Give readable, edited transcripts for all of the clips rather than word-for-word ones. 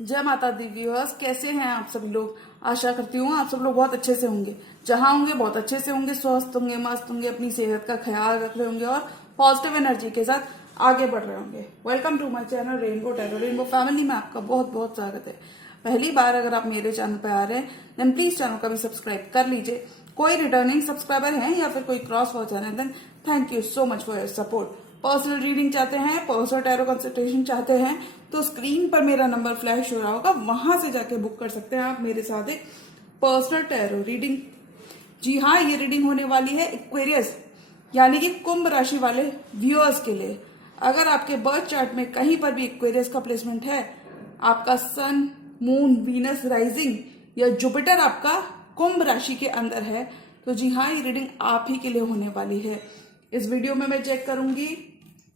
जय माता the viewers, कैसे हैं आप सभी लोग। आशा करती हूँ आप सब लोग बहुत अच्छे से होंगे। जहां होंगे बहुत अच्छे से होंगे, स्वस्थ होंगे, मस्त होंगे, अपनी सेहत का ख्याल रख रहे होंगे और पॉजिटिव एनर्जी के साथ आगे बढ़ रहे होंगे। Welcome to my channel rainbow tarot. Rainbow family में आपका बहुत बहुत स्वागत है। पहली बार अगर आप मेरे चैनल पर आ रहे हैं देन प्लीज चैनल का भी सब्सक्राइब कर लीजिए। कोई रिटर्निंग सब्सक्राइबर हैं या फिर कोई क्रॉस वॉचर है then thank you so much for your support. Personal reading चाहते हैं, पर्सनल टैरो कंसल्टेशन चाहते हैं तो स्क्रीन पर मेरा नंबर फ्लैश हो रहा होगा, वहां से जाके बुक कर सकते हैं आप मेरे साथ एक पर्सनल टैरो रीडिंग। जी हाँ, ये रीडिंग होने वाली है एक्वेरियस यानी कि कुंभ राशि वाले व्यूअर्स के लिए। अगर आपके बर्थ चार्ट में कहीं पर भी एक्वेरियस का प्लेसमेंट है, आपका सन, मून, वीनस, राइजिंग या जुपिटर आपका कुंभ राशि के अंदर है, तो जी हाँ, ये रीडिंग आप ही के लिए होने वाली है। इस वीडियो में मैं चेक करूंगी,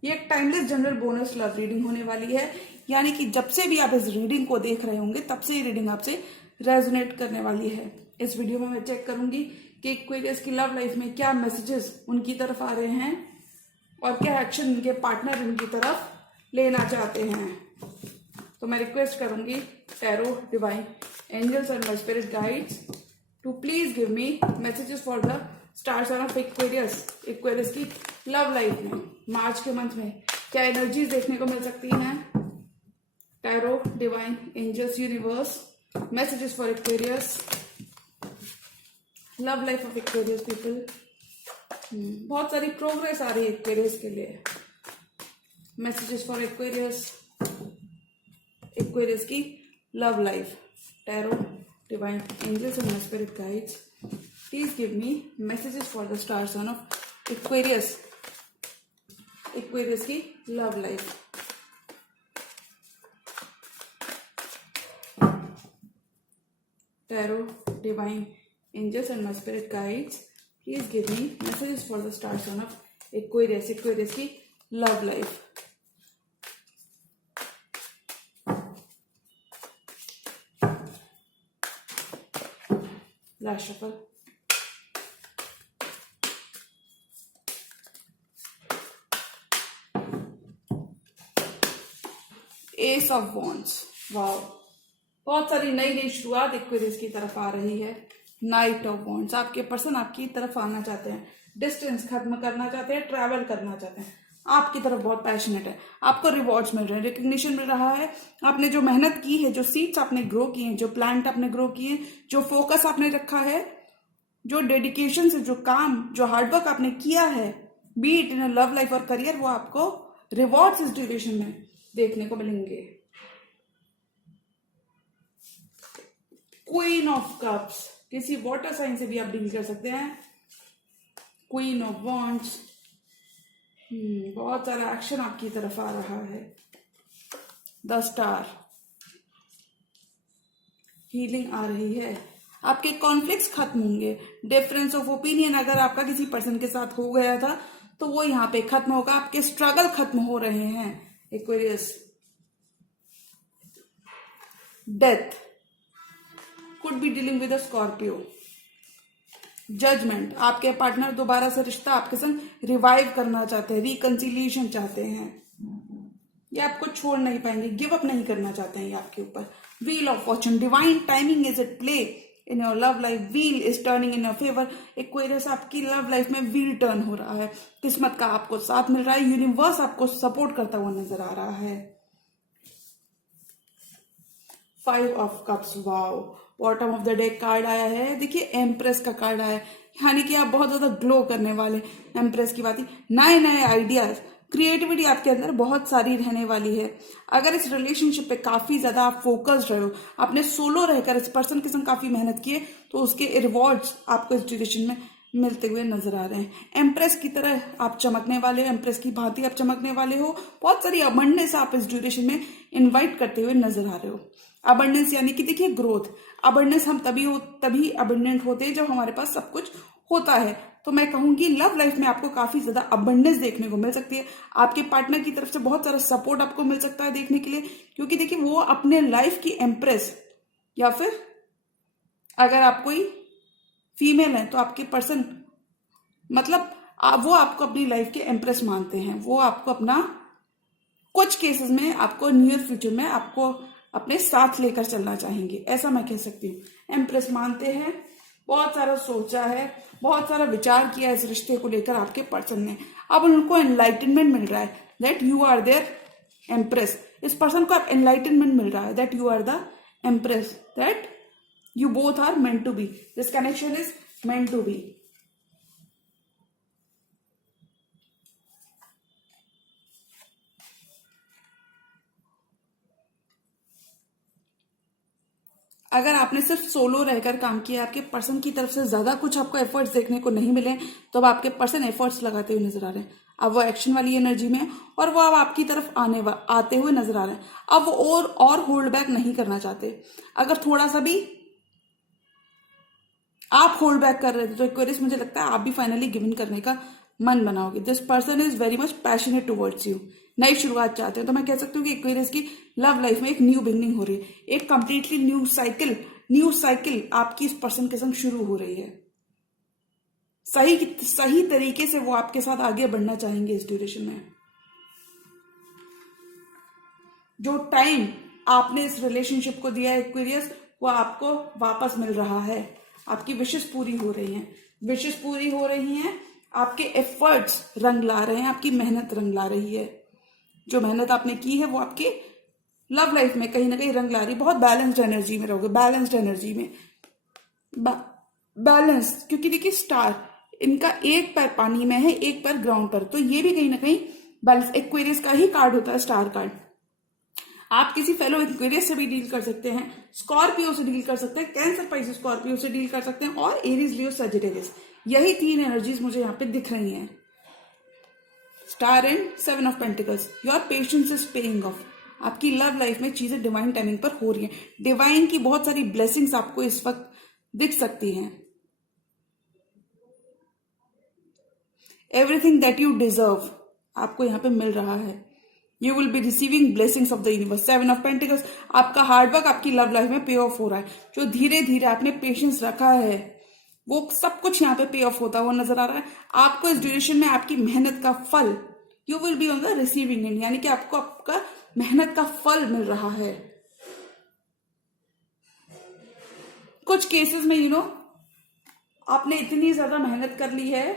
ये एक timeless general bonus love reading होने वाली है, यानी कि जब से भी आप इस रीडिंग को देख रहे होंगे तब से ये रीडिंग आपसे रेजोनेट करने वाली है। इस वीडियो में मैं चेक करूंगी कि एक्वेरियस की लव लाइफ में क्या मैसेजेस उनकी तरफ आ रहे हैं और क्या एक्शन उनके पार्टनर उनकी तरफ लेना चाहते हैं। तो मैं रिक्वेस्ट करूंगी tarot, divine angels and my spirit guides to please give me messages for the star sign of Aquarius. Aquarius की लव लाइफ में मार्च के मंथ में क्या एनर्जीज देखने को मिल सकती हैं। Tarot, divine angels, universe, messages for Aquarius, love life of Aquarius people. बहुत सारी प्रोग्रेस आ रही है एक्वेरियस के लिए। मैसेजेस फॉर एक्वेरियस, एक्वेरियस की love life. Tarot, divine angels and my spirit guides, please give me messages for the star sign of Aquarius. Aquarius की love life. Tarot, divine angels and my spirit guides, please give me messages for the star sign of Aquarius. Aquarius की love life. Last shuffle. S of wands. Wow, बहुत सारी नई नई शुरुआत Aquarius की तरफ आ रही है। नाइट ऑफ वॉन्ड्स, आपके पर्सन आपकी तरफ आना चाहते हैं, डिस्टेंस खत्म करना चाहते हैं, ट्रैवल करना चाहते हैं, आपकी तरफ बहुत पैशनेट है, आपको रिवॉर्ड्स मिल रहे हैं, रिकग्निशन मिल रहा है। आपने जो मेहनत की है, जो सीड्स आपने ग्रो किए हैं, जो प्लांट आपने ग्रो किए, जो फोकस आपने रखा है, जो डेडिकेशन से जो काम, जो हार्डवर्क आपने किया है, B it in love life और करियर, वो आपको रिवॉर्ड्स इस ड्यूरेशन में देखने को मिलेंगे। क्वीन ऑफ कप्स, किसी वाटर साइन से भी आप डील कर सकते हैं। क्वीन ऑफ वॉन्ड्स, बहुत सारा एक्शन आपकी तरफ आ रहा है। द स्टार, हीलिंग आ रही है। आपके कॉन्फ्लिक्ट्स खत्म होंगे। डिफरेंस ऑफ ओपिनियन अगर आपका किसी पर्सन के साथ हो गया था तो वो यहाँ पे खत्म होगा। आपके स्ट्रगल खत्म हो रहे हैं Aquarius. Death, could be dealing with a Scorpio. Judgement, आपके पार्टनर दोबारा से रिश्ता आपके संग रिवाइव करना चाहते हैं, रिकंसिलिएशन चाहते हैं, ये आपको छोड़ नहीं पाएंगे, गिव अप नहीं करना चाहते हैं ये आपके ऊपर। Wheel of fortune, divine timing is at play in your love life, wheel is turning in your favour. Aquarius, आपकी लव लाइफ में व्हील टर्न हो रहा है, किस्मत का आपको साथ मिल रहा है, यूनिवर्स आपको सपोर्ट करता हुआ नजर आ रहा है। Five of cups, wow, bottom of the deck card आया है। देखिए एम्प्रेस का कार्ड आया है, यानी कि आप बहुत ज्यादा ग्लो करने वाले। एम्प्रेस की बात, नए नए आइडियाज, क्रिएटिविटी आपके अंदर बहुत सारी रहने वाली है। अगर इस रिलेशनशिप पे काफी ज्यादा आप फोकस्ड रहे हो, आपने सोलो रहकर इस पर्सन के संग काफी मेहनत की है, तो उसके रिवॉर्ड्स आपको इस ड्यूरेशन में मिलते हुए नजर आ रहे हैं। एम्प्रेस की तरह आप चमकने वाले हो, एम्प्रेस की भांति आप चमकने वाले हो। बहुत सारी अबंडेंस आप इस ड्यूरेशन में इन्वाइट करते हुए नजर आ रहे हो। अबंडेंस यानी कि देखिए ग्रोथ। अबंडेंस हम तभी अबंडेंट होते हैं जब हमारे पास सब कुछ होता है। तो मैं कहूंगी लव लाइफ में आपको काफी ज्यादा अबंडेंस देखने को मिल सकती है। आपके पार्टनर की तरफ से बहुत सारा सपोर्ट आपको मिल सकता है देखने के लिए, क्योंकि देखिए वो अपने लाइफ की एम्प्रेस, या फिर अगर आप कोई फीमेल है तो आपके पर्सन मतलब वो आपको अपनी लाइफ के एम्प्रेस मानते हैं। वो आपको अपना, कुछ केसेस में आपको नियर फ्यूचर में आपको अपने साथ लेकर चलना चाहेंगे, ऐसा मैं कह सकती हूँ। एम्प्रेस मानते हैं, बहुत सारा सोचा है, बहुत सारा विचार किया इस रिश्ते को लेकर आपके पर्सन ने। अब उनको एनलाइटनमेंट मिल रहा है that you are there empress. इस पर्सन को अब एनलाइटनमेंट मिल रहा है that you are the empress, that you both are meant to be, this connection is meant to be. अगर आपने सिर्फ सोलो रहकर काम किया, आपके पर्सन की तरफ से ज्यादा कुछ आपको एफर्ट्स देखने को नहीं मिले, तो अब आपके पर्सन एफर्ट्स लगाते हुए नजर आ रहे हैं। अब वो एक्शन वाली एनर्जी में है और वो अब आपकी तरफ आते हुए नजर आ रहे हैं। अब वो और होल्ड बैक नहीं करना चाहते। अगर थोड़ा सा भी आप होल्ड बैक कर रहे थे तो एक्वेरियस मुझे लगता है आप भी फाइनली गिवन करने का मन बनाओगे। This person is very much passionate towards you, नई शुरुआत चाहते हैं। तो मैं कह सकती हूँ कि एक्वेरियस की लव लाइफ में एक न्यू बिगनिंग हो रही है, एक कंप्लीटली न्यू साइकिल आपकी इस पर्सन के संग शुरू हो रही है। सही तरीके से वो आपके साथ आगे बढ़ना चाहेंगे इस ड्यूरेशन में। जो टाइम आपने इस रिलेशनशिप को दिया है एक्वेरियस, वो आपको वापस मिल रहा है। आपकी विशेष पूरी हो रही हैं, विशेष पूरी हो रही हैं, आपके एफर्ट्स रंग ला रहे हैं, आपकी मेहनत रंग ला रही है। जो मेहनत आपने की है वो आपके लव लाइफ में कहीं ना कहीं रंग ला रही है। बहुत बैलेंस्ड एनर्जी में रहोगे, बैलेंस्ड एनर्जी में बैलेंस, क्योंकि देखिए स्टार इनका एक पैर पानी में है, एक पैर ग्राउंड पर, तो ये भी कहीं ना कहीं बैलेंस। एक्वेरियस का ही कार्ड होता है स्टार कार्ड। आप किसी फेलो एक्वेरियस से भी डील कर सकते हैं, स्कॉर्पियो से डील कर सकते हैं, कैंसर स्पाइसिस स्कॉर्पियो से डील कर सकते हैं, और एरीज लियो सजिटेरियस। यही 3 एनर्जीज मुझे यहाँ पे दिख रही हैं, star and 7 of pentacles. Your patience is paying off. आपकी लव लाइफ में चीजें डिवाइन टाइमिंग पर हो रही हैं। डिवाइन की बहुत सारी ब्लेसिंग्स आपको इस वक्त दिख सकती हैं। एवरीथिंग दैट यू डिजर्व आपको यहाँ पे मिल रहा है। You will be receiving blessings of the universe. 7 of pentacles, आपका हार्डवर्क आपकी लव लाइफ में पे ऑफ हो रहा है। जो धीरे धीरे आपने पेशेंस रखा है वो सब कुछ यहाँ पे पे ऑफ होता हुआ नजर आ रहा है। आपको इस ड्यूरेशन में आपकी मेहनत का फल, you will be on the receiving end, यानी कि आपको आपका मेहनत का फल मिल रहा है। कुछ केसेस में आपने इतनी ज्यादा मेहनत कर ली है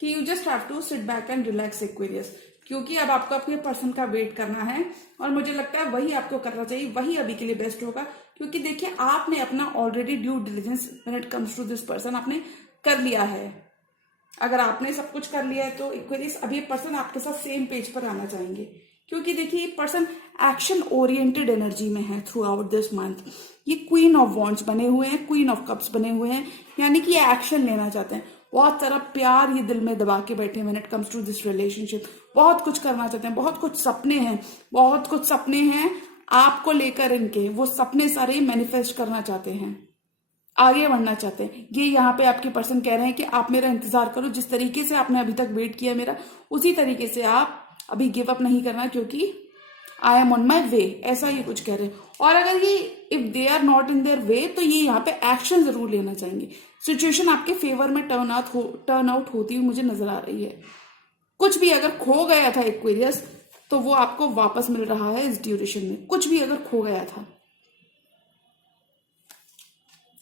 कि you just have to sit back and relax Aquarius, क्योंकि अब आपको अपने पर्सन का वेट करना है। और मुझे लगता है वही आपको करना चाहिए, वही अभी के लिए बेस्ट होगा। क्योंकि देखिए आपने अपना already due diligence when it comes to this person आपने कर लिया है। अगर आपने सब कुछ कर लिया है तो एक्वेरियस अभी ये पर्सन आपके साथ सेम पेज पर आना चाहेंगे, क्योंकि देखिए ये पर्सन एक्शन ओरिएंटेड एनर्जी में है थ्रू आउट दिस मंथ। ये क्वीन ऑफ वॉन्ड्स बने हुए हैं, क्वीन ऑफ कप्स बने हुए हैं, यानी कि ये एक्शन लेना चाहते हैं। बहुत सारा प्यार ये दिल में दबा के बैठे हैं when it comes to this relationship. बहुत कुछ करना चाहते हैं, बहुत कुछ सपने हैं, बहुत कुछ सपने हैं आपको लेकर इनके। वो सपने सारे मैनिफेस्ट करना चाहते हैं, आगे बढ़ना चाहते हैं। ये यहाँ पे आपके पर्सन कह रहे हैं कि आप मेरा इंतजार करो, जिस तरीके से आपने अभी तक वेट किया मेरा, उसी तरीके से आप अभी गिव अप नहीं करना, क्योंकि आई एम ऑन माई वे, ऐसा ये कुछ कह रहे हैं। और अगर ये if they are not in their way, तो ये यहाँ पे एक्शन जरूर लेना चाहेंगे। सिचुएशन आपके फेवर में टर्न आउट होती हुई मुझे नजर आ रही है। कुछ भी अगर खो गया था एक्वेरियस, तो वो आपको वापस मिल रहा है इस ड्यूरेशन में। कुछ भी अगर खो गया था,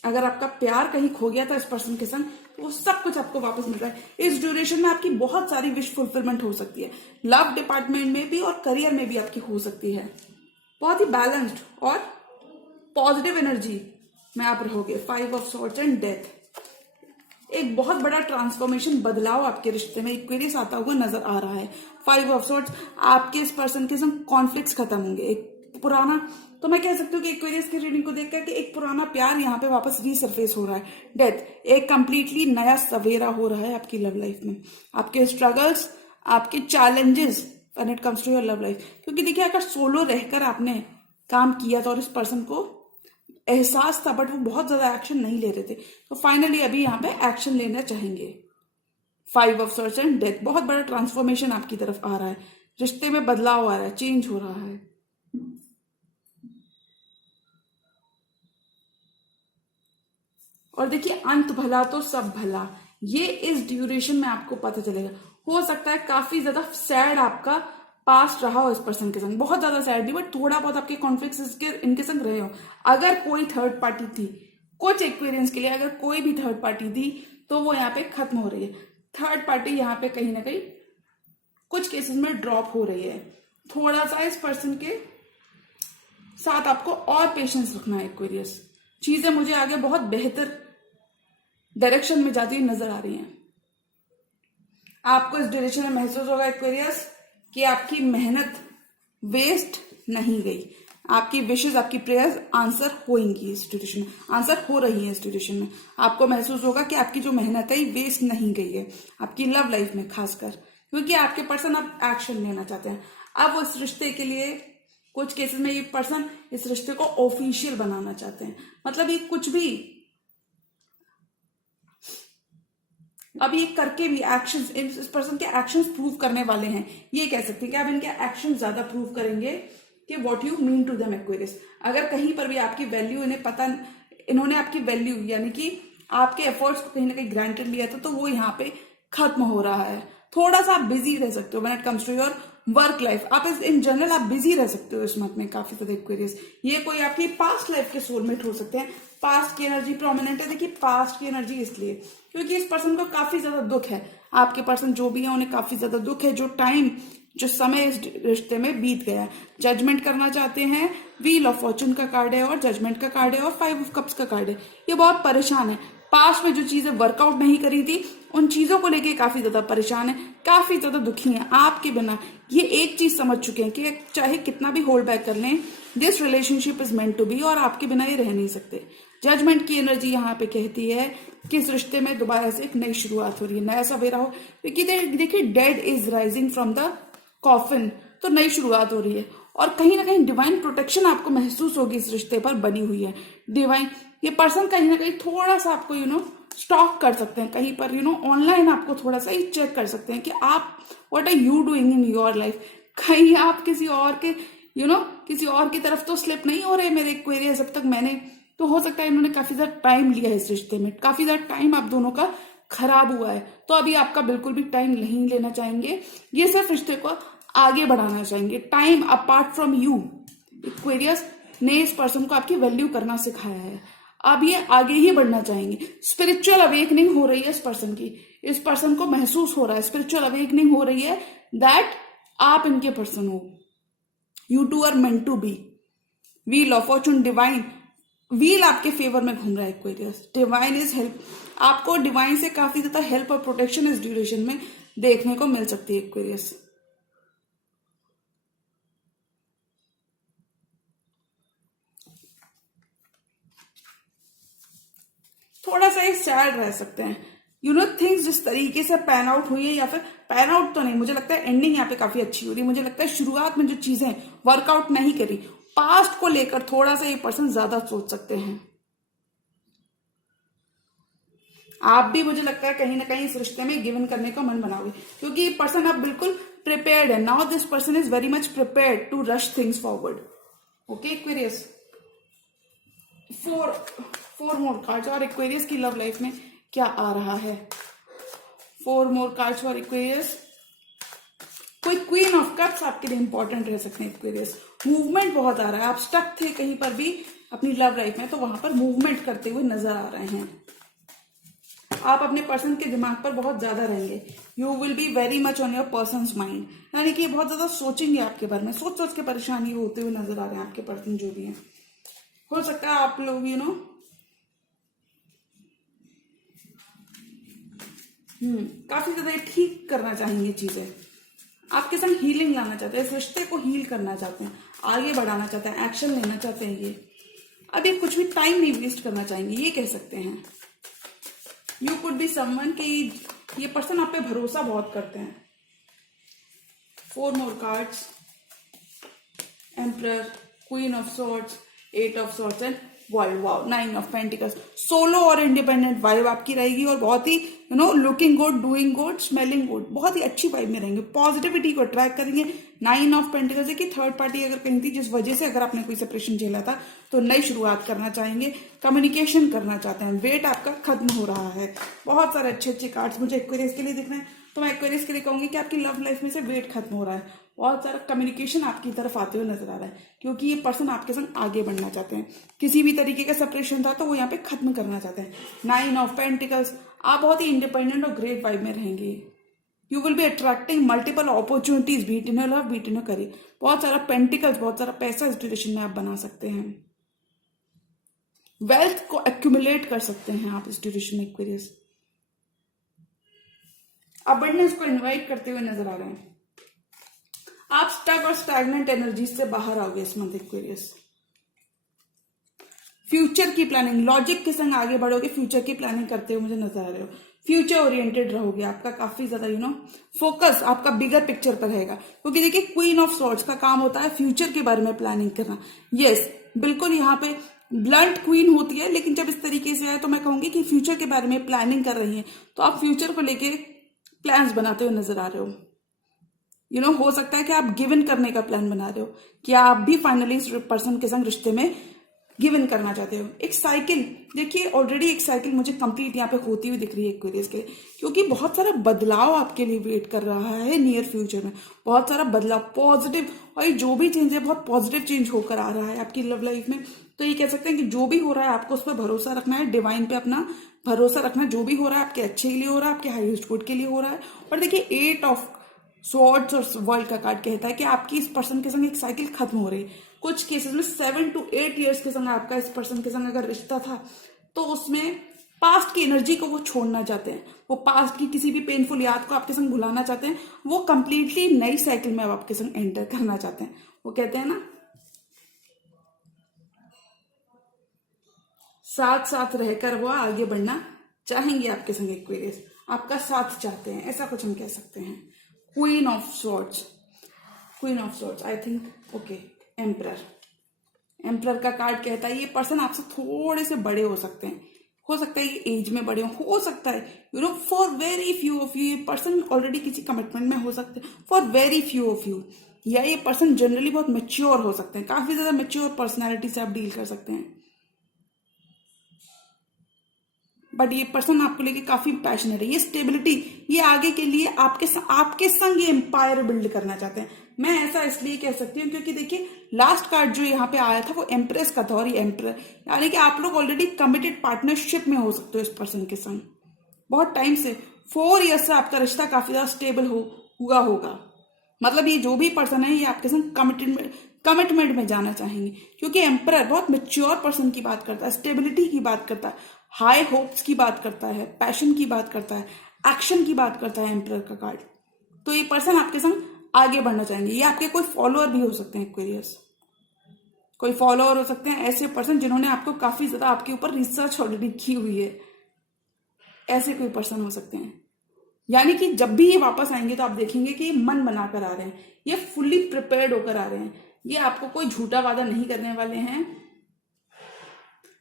अगर आपका प्यार कहीं खो गया था इस पर्सन के संग, तो वो सब कुछ आपको वापस मिल रहा है। इस ड्यूरेशन में आपकी बहुत सारी विश फुलफिलमेंट हो सकती है, लव डिपार्टमेंट में भी और करियर में भी आपकी हो सकती है। बहुत ही बैलेंस्ड और पॉजिटिव एनर्जी में आप रहोगे। 5 ऑफ सॉर्ड्स एंड डेथ, एक बहुत बड़ा ट्रांसफॉर्मेशन, बदलाव आपके रिश्ते में एक्वेरियस आता हुआ नजर आ रहा है। 5 ऑफ सॉर्ड्स, आपके इस पर्सन के संग कॉन्फ्लिक्ट्स खत्म होंगे। एक पुराना, तो मैं कह सकती हूँ कि एक्वेरियस की रीडिंग को देखकर कि एक पुराना प्यार यहाँ पे वापस रीसरफेस हो रहा है। डेथ, एक कंप्लीटली नया सवेरा हो रहा है आपकी लव लाइफ में। आपके स्ट्रगल्स, आपके challenges when it comes to your love life, क्योंकि देखिए अगर सोलो रहकर आपने काम किया था और इस पर्सन को एहसास था, बट वो बहुत ज्यादा एक्शन नहीं ले रहे थे, तो फाइनली अभी यहाँ पे एक्शन लेना चाहेंगे। 5 ऑफ सॉर्ड्स एंड डेथ, बहुत बड़ा ट्रांसफॉर्मेशन आपकी तरफ आ रहा है, रिश्ते में बदलाव आ रहा है, चेंज हो रहा है। और देखिए अंत भला तो सब भला, ये इस ड्यूरेशन में आपको पता चलेगा। हो सकता है काफी ज्यादा सैड आपका पास्ट रहा हो इस पर्सन के संग, बहुत ज्यादा सैड नहीं बट थोड़ा बहुत आपके कॉन्फ्लिक्ट्स इनके संग रहे हो। अगर कोई थर्ड पार्टी थी, कुछ एक्सपीरियंस के लिए अगर कोई भी थर्ड पार्टी थी तो वो यहाँ पे खत्म हो रही है। थर्ड पार्टी यहाँ पे कहीं ना कहीं कुछ केसेस में ड्रॉप हो रही है। थोड़ा सा इस पर्सन के साथ आपको और पेशेंस रखना है एक्वेरियस। चीजें मुझे आगे बहुत बेहतर डायरेक्शन में जाती हुई नजर आ रही हैं। आपको इस डायरेक्शन में महसूस होगा एक्वेरियस कि आपकी मेहनत वेस्ट नहीं गई, आपकी विशेष, आपकी प्रेयर्स आंसर होंगी इस सिचुएशन में, आंसर हो रही है इस सिचुएशन में। आपको महसूस होगा कि आपकी जो मेहनत है वेस्ट नहीं गई है आपकी लव लाइफ में, खासकर क्योंकि आपके पर्सन अब एक्शन लेना चाहते हैं। अब उस रिश्ते के लिए कुछ केसेस में ये पर्सन इस रिश्ते को ऑफिशियल बनाना चाहते हैं। मतलब ये कुछ भी अब ये करके भी एक्शंस, इस पर्सन के एक्शंस प्रूव करने वाले हैं। ये कह सकते हैं कि अब इनके एक्शंस ज्यादा प्रूव करेंगे कि what you mean to them Aquarius. अगर कहीं पर भी आपकी वैल्यू इन्हें पता, इन्होंने आपकी वैल्यू यानी कि आपके एफर्ट्स को कहीं ना कहीं ग्रांटेड लिया था, तो वो यहाँ पे खत्म हो रहा है। थोड़ा सा आप बिजी रह सकते हो when it comes to your work life. आप इन जनरल आप बिजी रह सकते हो इस मंथ में काफी ज्यादा एक्वेरियस। ये कोई आपकी पास्ट लाइफ के सोलमेट हो सकते हैं। पास्ट की एनर्जी प्रोमिनेंट है। देखिए पास्ट की एनर्जी इसलिए क्योंकि इस पर्सन को काफी ज्यादा दुख है। आपके पर्सन जो भी है उन्हें काफी ज्यादा दुख है। जो समय इस रिश्ते में बीत गया है। जजमेंट करना चाहते हैं। व्हील ऑफ फॉर्चून का कार्ड है और जजमेंट का कार्ड है और 5 ऑफ कप्स का कार्ड है। ये बहुत परेशान है। पास्ट में जो चीजें वर्कआउट नहीं करी थी उन चीजों को लेके काफी ज्यादा परेशान है, काफी ज्यादा दुखी है आपके बिना। ये एक चीज समझ चुके हैं कि चाहे कितना भी होल्ड बैक कर लें, this relationship is meant to be, और आपके बिना ये रह नहीं सकते। जजमेंट की एनर्जी यहाँ पे कहती है कि इस रिश्ते में दोबारा से एक नई शुरुआत हो रही है, नया सवेरा हो। क्योंकि देखिए dead is rising from the coffin, तो नई शुरुआत हो रही है और कहीं ना कहीं डिवाइन प्रोटेक्शन आपको महसूस होगी इस रिश्ते पर बनी हुई है। डिवाइन, ये पर्सन कहीं ना कहीं थोड़ा सा आपको स्टॉक कर सकते हैं कहीं पर, ऑनलाइन आपको थोड़ा सा ही चेक कर सकते हैं कि आप what are you doing in your life. कहीं आप किसी और के किसी और की तरफ तो स्लिप नहीं हो रहे मेरे एक्वेरियस। अब तक मैंने तो हो सकता है इन्होंने काफी ज्यादा टाइम लिया है इस रिश्ते में, काफी ज्यादा टाइम आप दोनों का खराब हुआ है, तो अभी आपका बिल्कुल भी टाइम नहीं लेना चाहेंगे। ये सिर्फ रिश्ते को आगे बढ़ाना चाहेंगे। Time apart from you Aquarius ने इस पर्सन को आपकी वैल्यू करना सिखाया है। अब ये आगे ही बढ़ना चाहेंगे। स्पिरिचुअल अवेकनिंग हो रही है इस पर्सन की। इस पर्सन को महसूस हो रहा है, स्पिरिचुअल अवेकनिंग हो रही है दैट आप इनके पर्सन हो। You two are meant to be. Wheel of fortune, divine wheel आपके फेवर में घूम रहा है एक्वेरियस। डिवाइन इज हेल्प, आपको डिवाइन से काफी ज्यादा हेल्प और प्रोटेक्शन इस ड्यूरेशन में देखने को मिल सकती है एक्वेरियस। थोड़ा सा सैड रह सकते हैं। थिंग्स जिस तरीके से पैन आउट हुई है, या फिर पैन आउट तो नहीं, मुझे लगता है एंडिंग यहाँ पे काफी अच्छी हो रही है। मुझे लगता है शुरुआत में जो चीजें वर्कआउट नहीं करी, पास्ट को लेकर थोड़ा सा ये पर्सन ज्यादा सोच सकते हैं। आप भी मुझे लगता है कहीं ना कहीं इस रिश्ते में गिवन करने का मन बनाओगे, क्योंकि ये पर्सन अब बिल्कुल प्रिपेयर्ड है। Now this person is very much prepared to rush things forward. Okay Aquarius, four more cards और एक्वेरियस की लव लाइफ में क्या आ रहा है। 4 मोर कार्ड्स फॉर एक्वेरियस। कोई क्वीन ऑफ कप्स आपके लिए इंपॉर्टेंट रह सकते हैं एक्वेरियस। मूवमेंट बहुत आ रहा है। आप स्टक थे कहीं पर भी अपनी लव लाइफ में, तो वहां पर मूवमेंट करते हुए नजर आ रहे हैं। आप अपने पर्सन के दिमाग पर बहुत ज्यादा रहेंगे। You will be very much on your person mind, यानी कि बहुत ज्यादा सोचेंगे आपके बारे में, सोच सोच के परेशानी होते हुए नजर आ रहे हैं आपके पर्सन जो भी है। हो सकता है आप लोग काफी ज्यादा ठीक करना चाहेंगे चीजें। आपके संग हीलिंग लाना चाहते हैं, इस रिश्ते को हील करना चाहते हैं, आगे बढ़ाना चाहते हैं, एक्शन लेना चाहते हैं। ये अभी कुछ भी टाइम नहीं वेस्ट करना चाहेंगे, ये कह सकते हैं। यू कुड बी समवन कि ये पर्सन आप पे भरोसा बहुत करते हैं। 4 more cards, emperor, queen of swords, 8 of swords and vibe. Wow, 9 of pentacles. Solo और इंडिपेंडेंट वाइब आपकी रहेगी और बहुत ही looking good, doing good, smelling good, बहुत ही अच्छी वाइब में रहेंगे। पॉजिटिविटी को अट्रैक्ट करेंगे। 9 ऑफ पेंटिकल्स है कि थर्ड पार्टी अगर कहीं थी जिस वजह से अगर आपने कोई सेपरेशन झेला था, तो नई शुरुआत करना चाहेंगे, कम्युनिकेशन करना चाहते हैं। वेट आपका खत्म हो रहा है। बहुत सारे अच्छे अच्छे कार्ड्स मुझे एक्वेरियस के लिए दिख रहे हैं, तो मैं एक्वेरियस के लिए कहूंगी कि आपकी लव लाइफ में से वेट खत्म हो रहा है। बहुत सारा कम्युनिकेशन आपकी तरफ आते हुए नजर आ रहा है, क्योंकि ये पर्सन आपके संग आगे बढ़ना चाहते हैं। किसी भी तरीके का सेपरेशन था तो वो यहाँ पे खत्म करना चाहते हैं। 9 ऑफ पेंटिकल्स, आप बहुत ही इंडिपेंडेंट और ग्रेट वाइब में रहेंगे। You will be attracting multiple opportunities, be it in your love, be it in your career. बहुत सारा पेंटिकल्स, बहुत सारा पैसा इस ड्यूरेशन में आप बना सकते हैं। वेल्थ को एक्यूमुलेट कर सकते हैं आप इस ड्यूरेशन में एक्वेरियस। अबंडेंस को इनवाइट करते हुए नजर आ रहे हैं। आप स्टक और स्टैग्नेंट एनर्जी से बाहर आओगे इस मंथ एक्वेरियस। फ्यूचर की प्लानिंग, लॉजिक के संग आगे बढ़ोगे, फ्यूचर की प्लानिंग करते हुए मुझे नजर आ रहे हो। फ्यूचर ओरिएंटेड रहोगे, आपका काफी ज्यादा फोकस आपका बिगर पिक्चर पर रहेगा, क्योंकि देखिए क्वीन ऑफ सॉर्ड्स का काम होता है फ्यूचर के बारे में प्लानिंग करना। यस, बिल्कुल यहाँ पे ब्लंट क्वीन होती है, लेकिन जब इस तरीके से आए तो मैं कहूंगी कि फ्यूचर के बारे में प्लानिंग कर रही है, तो आप फ्यूचर को लेके प्लान्स बनाते हुए नजर आ रहे हो। हो सकता है कि आप गिव इन करने का प्लान बना रहे हो, कि आप भी फाइनली इस पर्सन के संग रिश्ते में गिव इन करना चाहते हो। एक साइकिल, देखिए ऑलरेडी एक साइकिल मुझे कंप्लीट यहाँ पे होती हुई दिख रही है एक्वेरियस के लिए, क्योंकि बहुत सारा बदलाव आपके लिए वेट कर रहा है नियर फ्यूचर में। बहुत सारा बदलाव पॉजिटिव, और ये जो भी चेंज है बहुत पॉजिटिव चेंज होकर आ रहा है आपकी लव लाइफ में। तो ये कह सकते हैं कि जो भी हो रहा है आपको उस पर भरोसा रखना है, डिवाइन पे अपना भरोसा रखना। जो भी हो रहा है आपके अच्छे के लिए हो रहा है, आपके हाईएस्ट गुड के लिए हो रहा है। और देखिए 8 ऑफ स्वॉर्ड्स और वर्ल्ड का कार्ड कहता है कि आपकी इस पर्सन के संग एक साइकिल खत्म हो रही है। कुछ केसेस में 7 to 8 ईयर्स के संग आपका इस पर्सन के संग अगर रिश्ता था, तो उसमें पास्ट की एनर्जी को वो छोड़ना चाहते हैं। वो पास्ट की किसी भी पेनफुल याद को आपके संग भुलाना चाहते हैं। वो कंप्लीटली नई साइकिल में अब आपके संग एंटर करना चाहते हैं। वो कहते हैं ना, साथ साथ रहकर वो आगे बढ़ना चाहेंगे आपके संग एक्वेरियस, आपका साथ चाहते हैं, ऐसा कुछ हम कह सकते हैं। Queen of swords, queen of swords, I think okay. Emperor, emperor का कार्ड कहता है ये पर्सन आपसे थोड़े से बड़े हो सकते हैं। हो सकता है ये एज में बड़े हो सकता है for very few of you ये पर्सन ऑलरेडी किसी कमिटमेंट में हो सकते हैं, for very few of you. या ये पर्सन जनरली बहुत मेच्योर हो सकते हैं, काफी ज्यादा मेच्योर पर्सनैलिटी से आप डील कर सकते हैं। बट ये पर्सन आपको लेके काफी पैशनेट है। ये स्टेबिलिटी, ये आगे के लिए आपके संग ये एम्पायर बिल्ड करना चाहते हैं। मैं ऐसा इसलिए कह सकती हूँ क्योंकि देखिए लास्ट कार्ड जो यहाँ पे आया था वो एम्प्रेस का था, और ये एम्परर, यानी कि आप लोग ऑलरेडी कमिटेड पार्टनरशिप में हो सकते हो इस पर्सन के संग। बहुत टाइम से 4 ईयर्स से आपका रिश्ता काफी ज्यादा स्टेबल हुआ होगा। मतलब ये जो भी पर्सन है ये आपके संग कमिटमेंट में जाना चाहेंगे, क्योंकि एम्परर बहुत मेच्योर पर्सन की बात करता है, स्टेबिलिटी की बात करता है, हाई होप्स की बात करता है, पैशन की बात करता है, एक्शन की बात करता है एम्परर का कार्ड। तो ये पर्सन आपके संग आगे बढ़ना चाहेंगे। ये आपके कोई फॉलोअर भी हो सकते हैं एक्वेरियस, कोई फॉलोअर हो सकते हैं ऐसे पर्सन जिन्होंने आपको काफी ज्यादा आपके ऊपर रिसर्च ऑलरेडी की हुई है। ऐसे कोई पर्सन हो सकते हैं, यानी कि जब भी ये वापस आएंगे तो आप देखेंगे कि ये मन बनाकर आ रहे हैं, ये फुल्ली प्रिपेयर्ड होकर आ रहे हैं। ये आपको कोई झूठा वादा नहीं करने वाले हैं।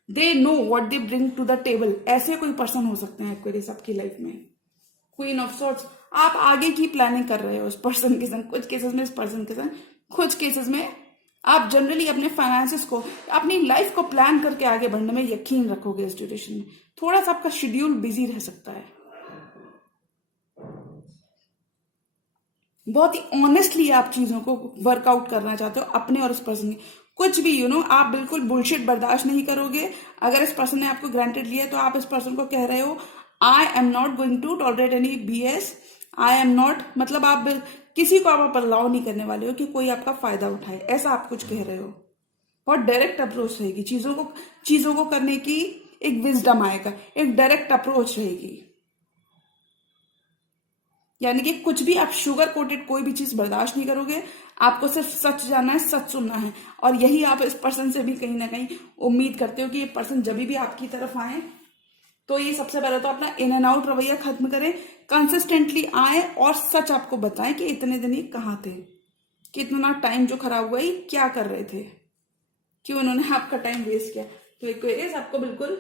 They know what they bring to the table. ऐसे कोई पर्सन हो सकते हैं एक्वेरियस आपकी लाइफ में। क्वीन ऑफ सॉर्ड्स, आप आगे की प्लानिंग कर रहे हो उस पर्सन के संग, कुछ केसेस में इस पर्सन के संग, कुछ केसेस में आप जनरली अपने फाइनेंसेस को, अपनी लाइफ को प्लान करके आगे बढ़ने में यकीन रखोगे इस ड्यूरेशन में। थोड़ा सा आपका शेड्यूल बिजी रह सकता है। बहुत ही ऑनेस्टली आप चीजों को वर्कआउट करना चाहते हो अपने और इस पर्सन के। कुछ भी आप बिल्कुल बुलशिट बर्दाश्त नहीं करोगे। अगर इस पर्सन ने आपको ग्रांटेड लिया तो आप इस पर्सन को कह रहे हो I am not going to tolerate any BS, I am not, मतलब आप किसी को आप अलाउ नहीं करने वाले हो कि कोई आपका फायदा उठाए, ऐसा आप कुछ कह रहे हो। बहुत डायरेक्ट अप्रोच रहेगी चीजों को करने की, एक विजडम आएगा, एक डायरेक्ट अप्रोच रहेगी। यानी कि कुछ भी आप शुगर कोटेड कोई भी चीज बर्दाश्त नहीं करोगे। आपको सिर्फ सच जानना है, सच सुनना है। और यही आप इस पर्सन से भी कहीं ना कहीं उम्मीद करते हो कि ये पर्सन जब भी आपकी तरफ आए तो ये सबसे पहले तो अपना इन एंड आउट रवैया खत्म करें, कंसिस्टेंटली आए और सच आपको बताएं कि इतने दिन ये कहाँ थे, कि इतना टाइम जो खराब हुआ ये क्या कर रहे थे, क्यों उन्होंने आपका टाइम वेस्ट किया। तो एक्वेरियस आपको बिल्कुल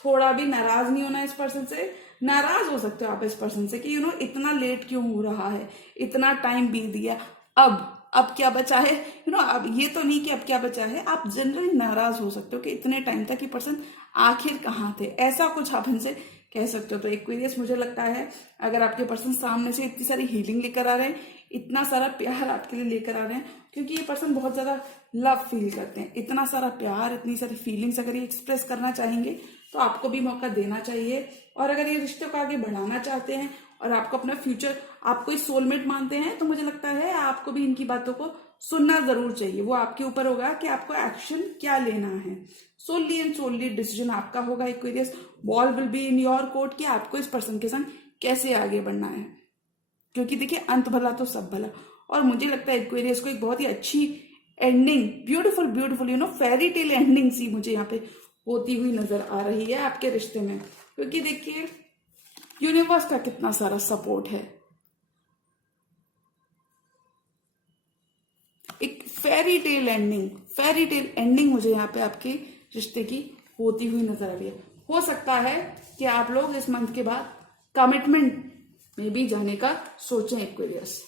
थोड़ा भी नाराज नहीं होना इस पर्सन से। नाराज हो सकते हो आप इस पर्सन से कि इतना लेट क्यों हो रहा है, इतना टाइम बीत गया, अब क्या बचा है, अब ये तो नहीं कि अब क्या बचा है। आप जनरली नाराज हो सकते हो कि इतने टाइम तक ये पर्सन आखिर कहाँ थे, ऐसा कुछ आप इनसे कह सकते हो। तो एक्वेरियस मुझे लगता है अगर आपके पर्सन सामने से इतनी सारी हीलिंग लेकर आ रहे हैं, इतना सारा प्यार आपके लिए लेकर आ रहे हैं, क्योंकि ये पर्सन बहुत ज्यादा लव फील करते हैं। इतना सारा प्यार, इतनी सारी फीलिंग्स अगर ये एक्सप्रेस करना चाहेंगे तो आपको भी मौका देना चाहिए। और अगर ये रिश्ते को आगे बढ़ाना चाहते हैं और आपको अपना फ्यूचर, आपको इस सोलमेट मानते हैं, तो मुझे लगता है आपको भी इनकी बातों को सुनना जरूर चाहिए। वो आपके ऊपर होगा कि आपको एक्शन क्या लेना है। सोलली एंड सोलली डिसीजन आपका होगा Aquarius. Ball will be in your court कि आपको इस पर्सन के संग कैसे आगे बढ़ना है, क्योंकि देखिए अंत भला तो सब भला। और मुझे लगता है एक्वेरियस को एक बहुत ही अच्छी एंडिंग, beautiful beautiful fairy tale ending सी मुझे यहाँ पे होती हुई नजर आ रही है आपके रिश्ते में, क्योंकि देखिए यूनिवर्स का कितना सारा सपोर्ट है। एक फेरी टेल एंडिंग मुझे यहाँ पे आपके रिश्ते की होती हुई नजर आ रही है। हो सकता है कि आप लोग इस मंथ के बाद कमिटमेंट में भी जाने का सोचें एक्वेरियस।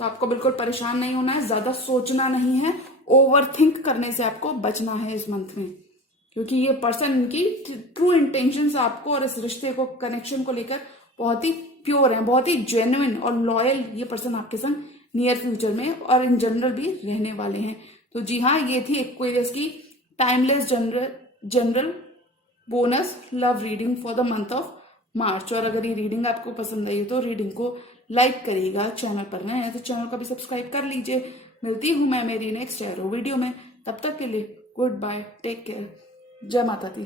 तो आपको बिल्कुल परेशान नहीं होना है, ज्यादा सोचना नहीं है, ओवरथिंक करने से आपको बचना है इस मंथ में, क्योंकि ये पर्सन की ट्रू इंटेंशंस आपको और इस रिश्ते को, कनेक्शन को लेकर बहुत ही प्योर है, बहुत ही जेन्युइन और लॉयल ये पर्सन आपके संग नियर फ्यूचर में और इन जनरल भी रहने वाले हैं। तो जी हाँ, ये थी एक्वेरियस की timeless general bonus love reading for the month of March. और अगर ये रीडिंग आपको पसंद आई तो रीडिंग को लाइक करिएगा, चैनल पर नए हैं तो चैनल को भी सब्सक्राइब कर लीजिए। मिलती हूं मैं मेरी नेक्स्ट एरो वीडियो में, तब तक के लिए गुड बाय, टेक केयर, जय माता दी।